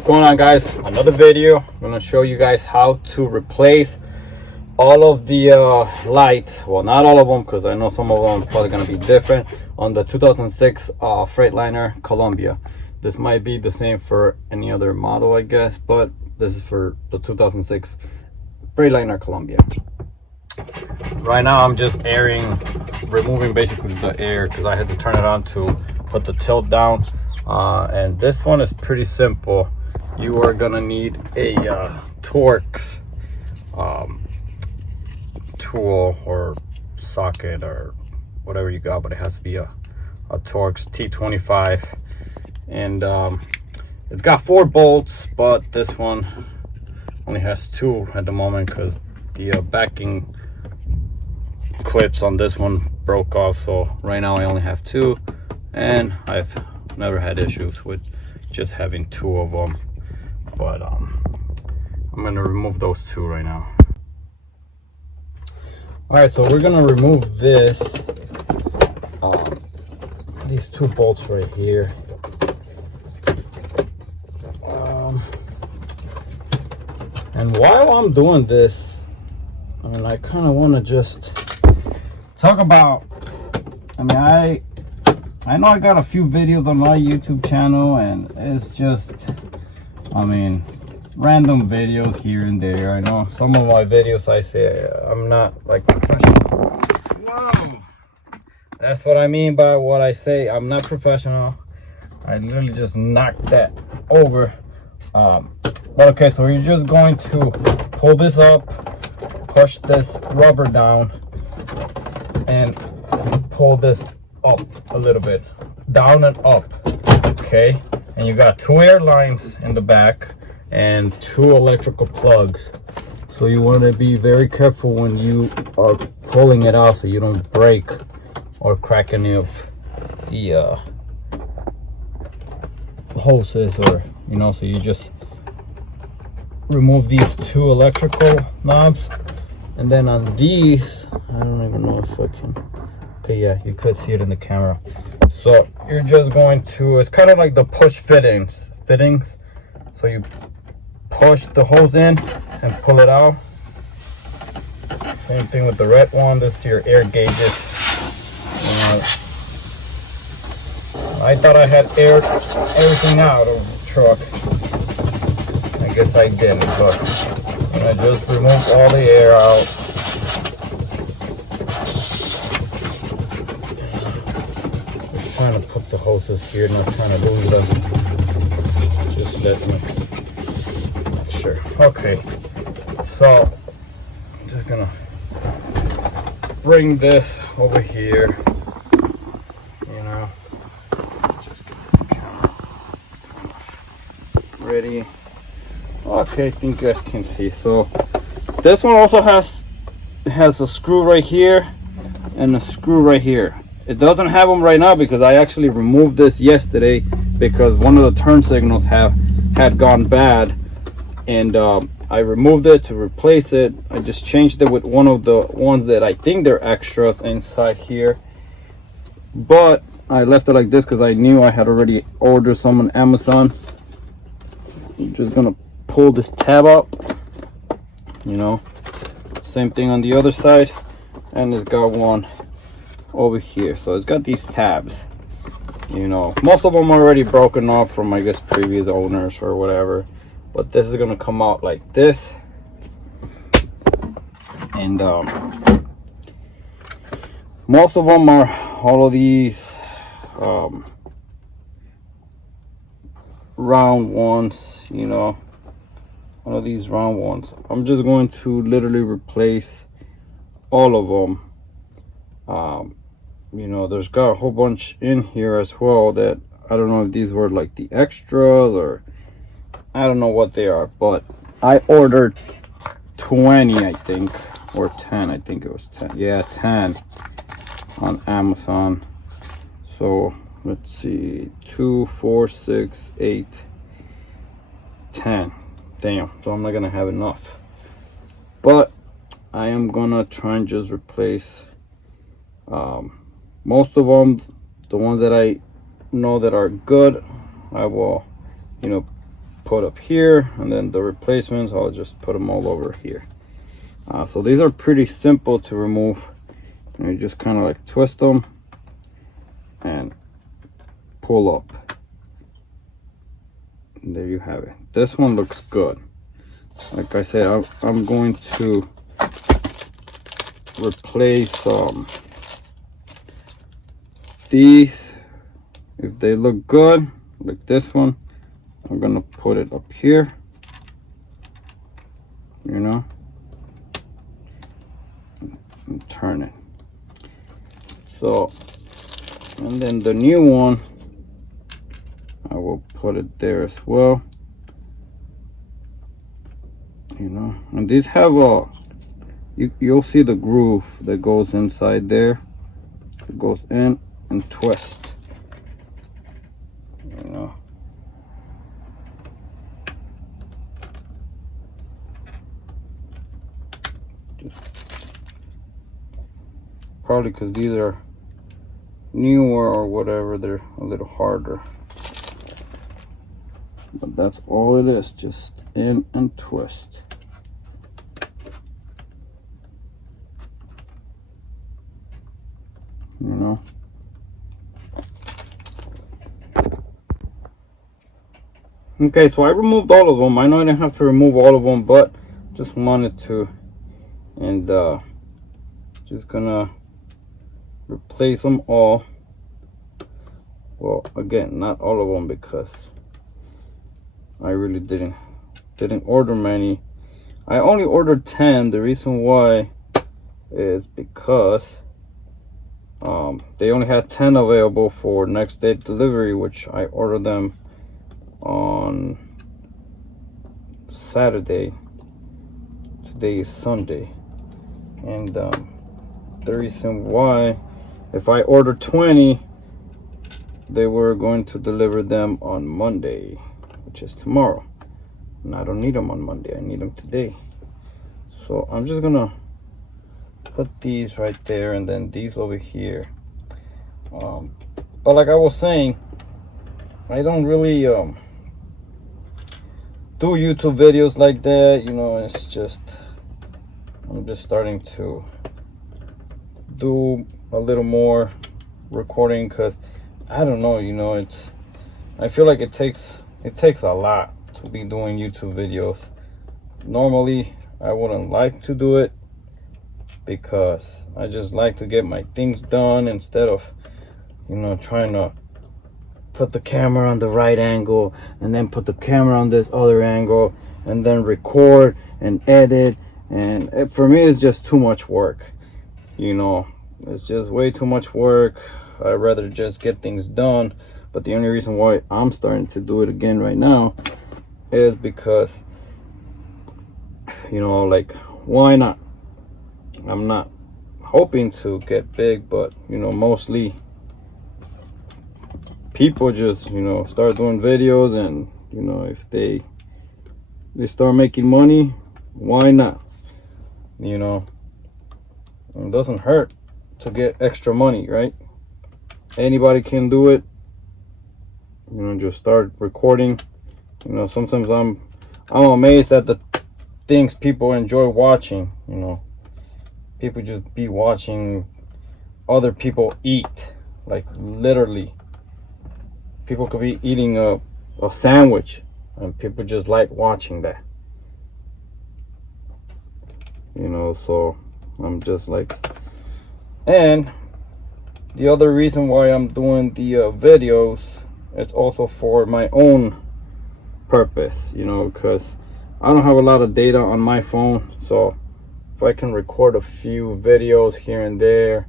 What's going on, guys? Another video. I'm going to show you guys how to replace all of the lights. Well, not all of them, because I know some of them are probably going to be different on the 2006 Freightliner Columbia. This might be the same for any other model, I guess, but this is for the 2006 Freightliner Columbia. Right now I'm just removing basically the air, because I had to turn it on to put the tilt down. And this one is pretty simple. You are gonna need a Torx tool or socket or whatever you got, but it has to be a Torx T25, and it's got 4 bolts, but this one only has 2 at the moment because the backing clips on this one broke off. So right now I only have 2, and I've never had issues with just having 2 of them. But I'm gonna remove those 2 right now. All right, so we're gonna remove these 2 bolts right here. And while I'm doing this, I mean, I kind of want to just talk about, I know I got a few videos on my YouTube channel, and it's just, random videos here and there. I know some of my videos I say I'm not like professional. Whoa! That's what I mean by what I say. I'm not professional. I literally just knocked that over. But okay, so you're just going to pull this up, push this rubber down, and pull this up a little bit, down and up. Okay, and you got 2 air lines in the back and 2 electrical plugs. So you want to be very careful when you are pulling it out so you don't break or crack any of the hoses, or so you just remove these 2 electrical knobs. And then on these, I don't even know if I can, okay, yeah, you could see it in the camera. So you're just going to, it's kind of like the push fittings. So you push the hose in and pull it out. Same thing with the red one. This is your air gauges. I thought I had aired everything out of the truck. I guess I didn't, but I just removed all the air out. Just trying to put the hoses here, not trying to lose them. Just let me make sure. Okay, so I'm just gonna bring this over here. Just get the camera ready. Okay, I think you guys can see. So this one also has a screw right here and a screw right here. It doesn't have them right now because I actually removed this yesterday because one of the turn signals had gone bad, and I removed it to replace it. I just changed it with one of the ones that I think they're extras inside here, but I left it like this because I knew I had already ordered some on Amazon. I'm just gonna pull this tab up, same thing on the other side, and it's got one over here. So it's got these tabs, most of them are already broken off from, I guess, previous owners or whatever, but this is gonna come out like this. And most of them are all of these round ones, one of these round ones. I'm just going to literally replace all of them. There's got a whole bunch in here as well that I don't know if these were like the extras, or I don't know what they are, but I ordered 20, I think, or 10. I think it was 10. Yeah, 10 on Amazon. So let's see, 2, 4, 6, 8, 10. Damn, so I'm not gonna have enough, but I am gonna try and just replace most of them. The ones that I know that are good, I will put up here, and then the replacements I'll just put them all over here. So these are pretty simple to remove. You just kind of like twist them and pull up. And there you have it. This one looks good. Like I said, I'm going to replace these. If they look good, like this one, I'm gonna put it up here, you know, and turn it. So, and then the new one, I will put it there as well, you know. And these have a, you'll see the groove that goes inside there. It goes in and twist, you know. Probably because these are newer or whatever, they're a little harder. But that's all it is, just in and twist. You know. Okay, so I removed all of them. I know I didn't have to remove all of them, but just wanted to. And just gonna replace them all. Well, again, not all of them, because I really didn't order many. I only ordered 10. The reason why is because they only had 10 available for next day delivery, which I ordered them on Saturday. Today is Sunday, and the reason why, if I ordered 20, they were going to deliver them on Monday, which is tomorrow, and I don't need them on Monday. I need them today. So I'm just gonna put these right there, and then these over here. But like I was saying, I don't really do YouTube videos like that, you know. It's just, I'm just starting to do a little more recording, because I don't know, you know, I feel like it takes a lot to be doing YouTube videos. Normally I wouldn't like to do it, because I just like to get my things done instead of, you know, trying to put the camera on the right angle and then put the camera on this other angle and then record and edit. And for me, it's just too much work, you know. It's just way too much work. I'd rather just get things done. But the only reason why I'm starting to do it again right now is because, you know, like, why not? I'm not hoping to get big, but, you know, mostly people just, you know, start doing videos, and, you know, if they start making money, why not? You know, it doesn't hurt to get extra money, right? Anybody can do it. You know, just start recording. You know, sometimes I'm amazed at the things people enjoy watching. You know, people just be watching other people eat, like literally. People could be eating a sandwich, and people just like watching that. You know, so I'm just like, and the other reason why I'm doing the videos, it's also for my own purpose, you know, because I don't have a lot of data on my phone. So if I can record a few videos here and there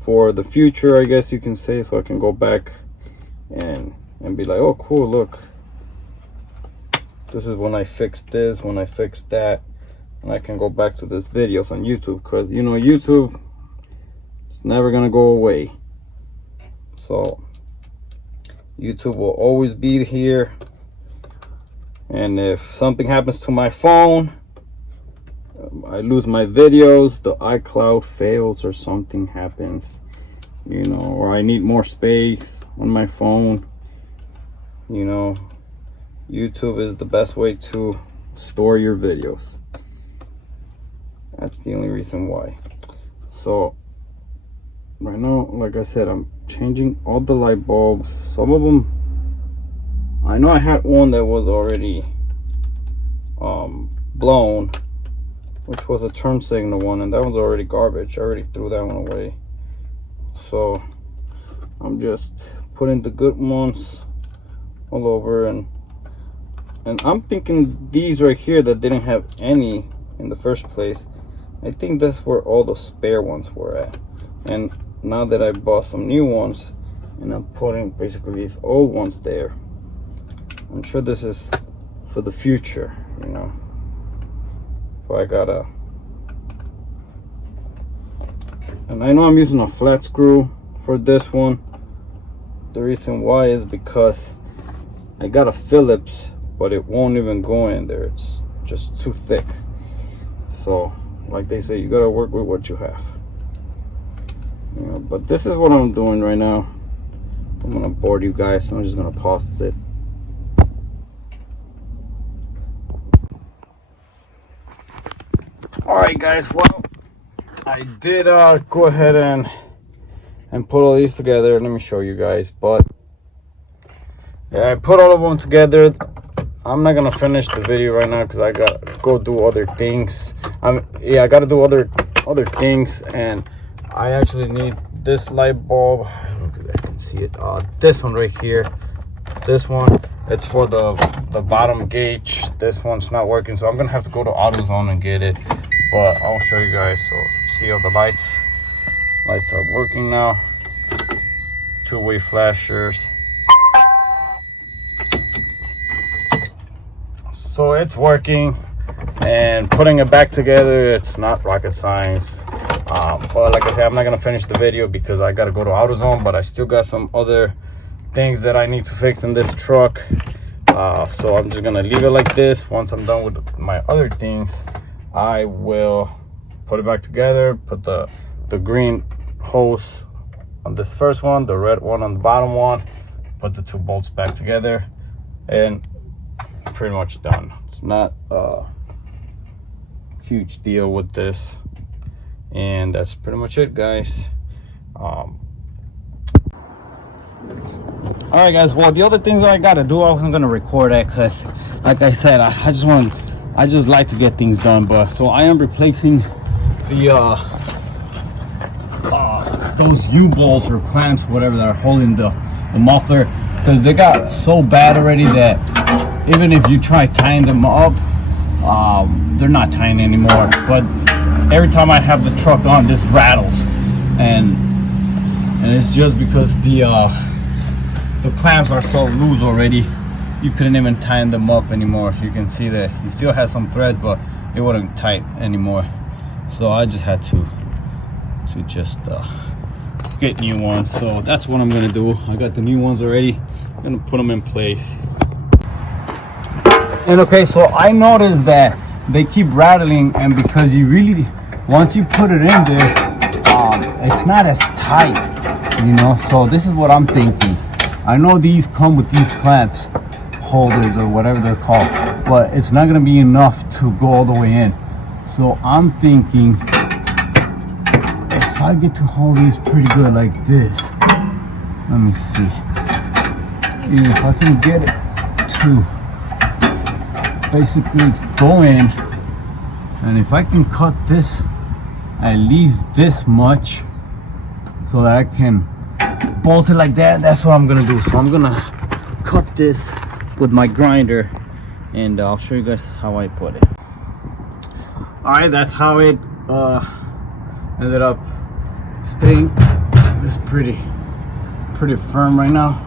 for the future, I guess you can say, so I can go back and be like, oh cool, look, this is when I fixed this, when I fixed that, and I can go back to this videos on YouTube, because, you know, YouTube, it's never gonna go away. So YouTube will always be here, and if something happens to my phone, I lose my videos, the iCloud fails or something happens, you know, or I need more space on my phone, you know, YouTube is the best way to store your videos. That's the only reason why. So right now, like I said, I'm changing all the light bulbs. Some of them, I know I had one that was already blown, which was a turn signal one, and that one's already garbage. I already threw that one away. So I'm just putting the good ones all over, and I'm thinking these right here that didn't have any in the first place, I think that's where all the spare ones were at. And now that I bought some new ones and I'm putting basically these old ones there, I'm sure this is for the future, you know. So I gotta, and I know I'm using a flat screw for this one. The reason why is because I got a Phillips, but it won't even go in there. It's just too thick. So like they say, you gotta work with what you have, you know. But this is what I'm doing right now. I'm gonna board you guys, so I'm just gonna pause it. All right guys, well, I did go ahead and put all these together. Let me show you guys. But yeah, I put all of them together. I'm not gonna finish the video right now because I gotta go do other things. Yeah, I gotta do other things, and I actually need this light bulb. I don't know if you guys can see it. This one right here, this one, it's for the bottom gauge. This one's not working, so I'm gonna have to go to AutoZone and get it. But I'll show you guys. So see all the lights are working now. Two-way flashers. So it's working, and putting it back together, it's not rocket science. But like I said, I'm not gonna finish the video because I gotta go to AutoZone, but I still got some other things that I need to fix in this truck. So I'm just gonna leave it like this. Once I'm done with my other things, I will put it back together, put the green hose on this first one, the red one on the bottom one, put the two bolts back together, and pretty much done. It's not a huge deal with this, and that's pretty much it, guys. All right guys, well, the other things that I gotta do, I wasn't gonna record it because like I said, I just like to get things done. But so I am replacing the those U-bolts or clamps, whatever, that are holding the muffler, because they got so bad already that even if you try tying them up, they're not tying anymore. But every time I have the truck on, this rattles, and it's just because the clamps are so loose already. You couldn't even tie them up anymore. You can see that you still have some threads, but it wouldn't tight anymore. So I just had to just get new ones. So that's what I'm gonna do. I got the new ones already. I'm gonna put them in place. And okay, so I noticed that they keep rattling, and because you really, once you put it in there, it's not as tight, you know. So this is what I'm thinking. I know these come with these clamps, holders or whatever they're called, but it's not gonna be enough to go all the way in. So I'm thinking, if I get to hold these pretty good like this, let me see, if I can get it to basically go in, and if I can cut this at least this much so that I can bolt it like that, that's what I'm gonna do. So I'm gonna cut this with my grinder, and I'll show you guys how I put it. All right, that's how it ended up staying. This is pretty firm right now.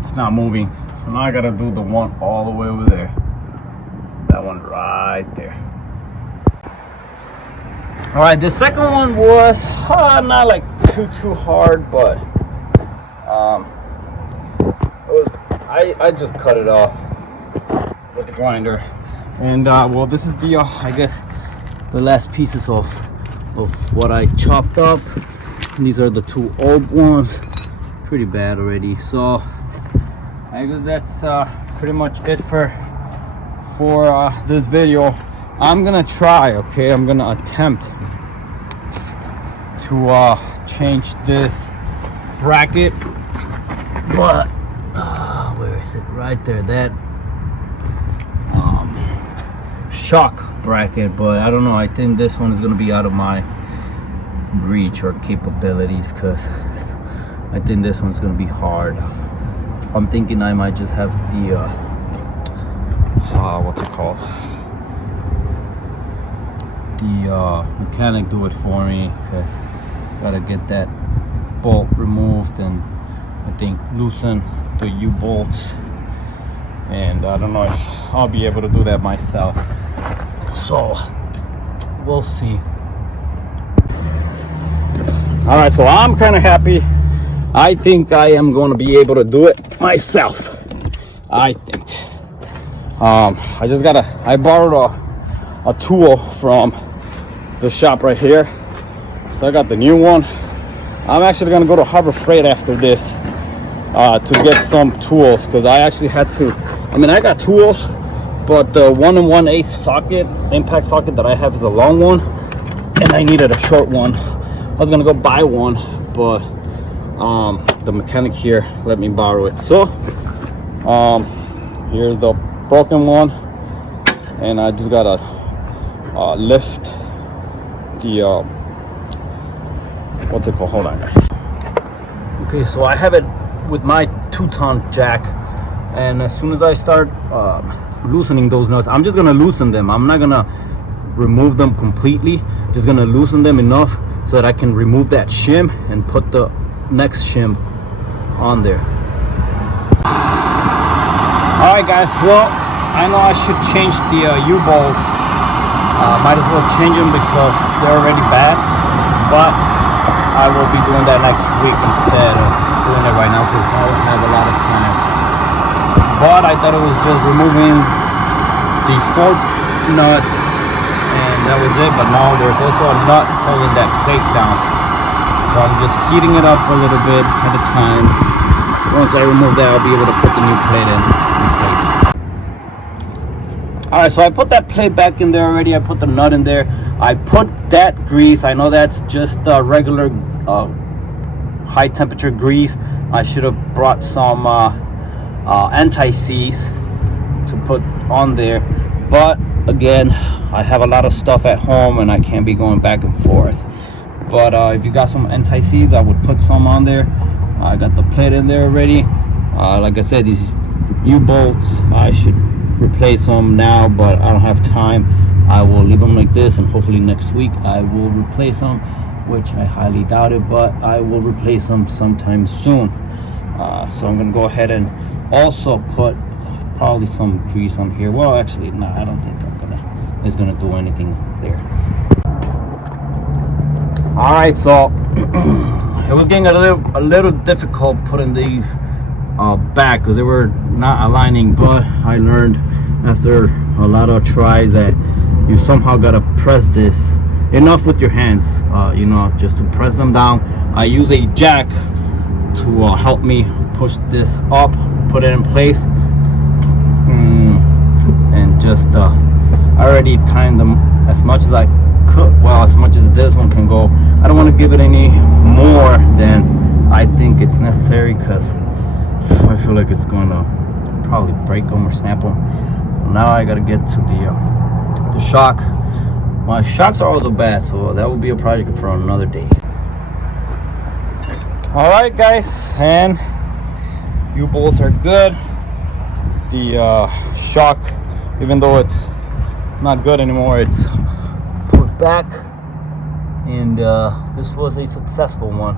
It's not moving. So now I gotta do the one all the way over there. That one right there. All right, the second one was not like too hard, but it was, I just cut it off with the grinder. And well, this is the I guess the last pieces of what I chopped up. And these are the two old ones, pretty bad already. So I guess that's pretty much it for this video. I'm gonna try, okay, I'm gonna attempt to change this bracket, but where is it? Right there, that shock bracket. But I don't know, I think this one is gonna be out of my reach or capabilities, because I think this one's gonna be hard. I'm thinking I might just have the what's it called, the mechanic do it for me, because gotta get that bolt removed and I think loosen the U-bolts, and I don't know if I'll be able to do that myself, so we'll see. All right, so I'm kind of happy. I think I am going to be able to do it myself. I think I borrowed a tool from the shop right here, so I got the new one. I'm actually gonna go to Harbor Freight after this to get some tools, because I actually had to, I mean, I got tools, but the 1 1/8 socket, impact socket that I have is a long one, and I needed a short one. I was gonna go buy one, but the mechanic here let me borrow it. So here's the broken one, and I just gotta lift the what's it called, hold on guys. Okay, so I have it with my 2-ton jack, and as soon as I start loosening those nuts, I'm just gonna loosen them. I'm not gonna remove them completely, just gonna loosen them enough so that I can remove that shim and put the next shim on there. All right guys, well, I know I should change the U-bolts. Might as well change them because they're already bad, but I will be doing that next week instead of doing it right now, because I don't have a lot of time. But I thought it was just removing these 4 nuts and that was it, but no, there's also a nut holding that plate down. So I'm just heating it up a little bit at a time. Once I remove that, I'll be able to put the new plate in place. All right, so I put that plate back in there already. I put the nut in there. I put that grease. I know that's just regular high temperature grease. I should have brought some anti-seize to put on there, but again, I have a lot of stuff at home and I can't be going back and forth. But if you got some anti-seize, I would put some on there. I got the plate in there already. Like I said, these U-bolts, I should replace them now, but I don't have time. I will leave them like this, and hopefully next week I will replace them, which I highly doubt it, but I will replace them sometime soon. So I'm gonna go ahead and also put probably some grease on here. Well, actually, no, I don't think it's gonna do anything there. All right, so it was getting a little difficult putting these back because they were not aligning, but I learned after a lot of tries that you somehow gotta press this enough with your hands, you know, just to press them down. I use a jack to help me push this up, put it in place, and just I already timed them as much as I could, well, as much as this one can go. I don't want to give it any more than I think it's necessary, because I feel like it's going to probably break them or snap them. Now I got to get to the shock. My shocks are also bad, so that will be a project for another day. All right guys, and U-bolts are good. The shock, even though it's not good anymore, it's put back, and this was a successful one.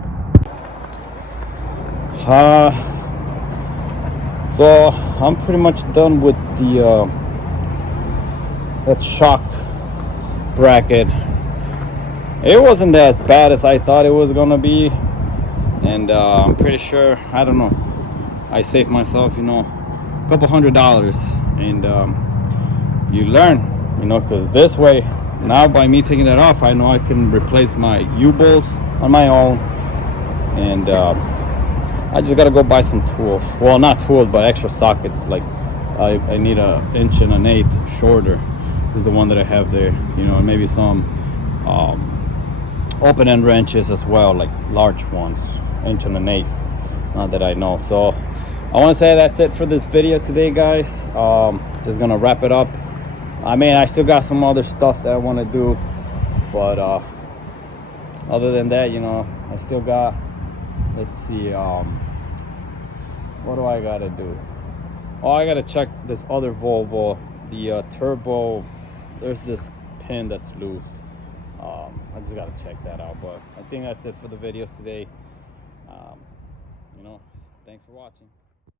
So I'm pretty much done with the that shock bracket. It wasn't as bad as I thought it was gonna be, and I'm pretty sure, I don't know, I saved myself, you know, a couple $100, and you learn, you know, because this way now, by me taking that off, I know I can replace my U-bolts on my own, and I just gotta go buy some tools. Well, not tools, but extra sockets. Like I need an 1 1/8 shorter is the one that I have there, you know, and maybe some open-end wrenches as well, like large ones, 1 1/8 that I know. So I want to say that's it for this video today, guys. Just gonna wrap it up. I mean, I still got some other stuff that I want to do, but other than that, you know, I still got, let's see, what do I gotta do? Oh, I gotta check this other Volvo, the turbo. There's this pin that's loose. I just gotta check that out. But I think that's it for the videos today. You know, thanks for watching.